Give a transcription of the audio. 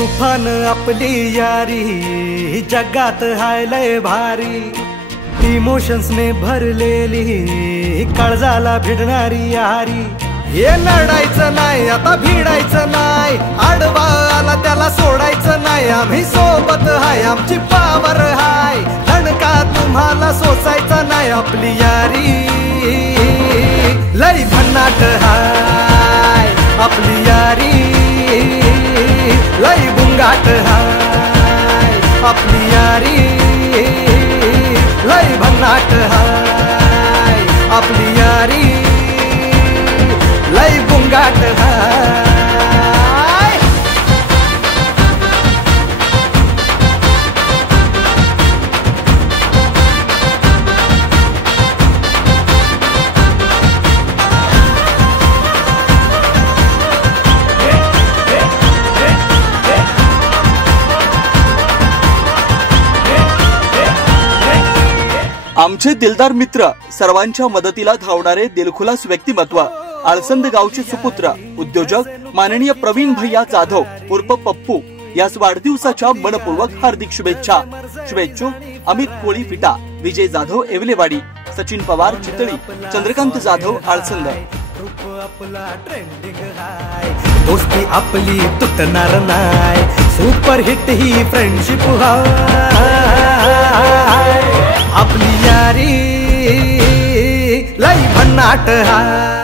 तुफान आपली यारी जगात हाय लय भारी, इमोशन्स ने भरलेली काळजाला भिडणारी यारी। हे लढायचं नाही आता भिडायचं नाही, आडवा आला त्याला सोडायचं नाही, आम्ही सोबत हाय आमची पावर हाय, धडका तुम्हाला सोसायचा नाही, आपली यारी लय भन्नाट हाय, आपली यारी लय बुंगाट हाय, आपली यारी लय भन्नाट हाय, आपली यारी लय बुंगाट हाय। आमचे दिलदार मित्र, सर्वांच्या मदतीला धावणारे दिलखुलास व्यक्तिमत्व, आळसंद गावचे सुपुत्र उद्योजक माननीय प्रवीण भैया जाधव उर्फ पप्पू यास वाढदिवसाच्या मनपूर्वक हार्दिक शुभेच्छा। शुभेच्छुक अमित कोळी फिटा, विजय जाधव एवलेवाडी, सचिन पवार चितळी, चंद्रकांत जाधव आळसंद। आपला ट्रेंडिंग हाय, दोस्ती आपली तुटणार नाय, सुपर हिट ही फ्रेंडशिप हाय, आपली यारी लय भन्नाट हाय।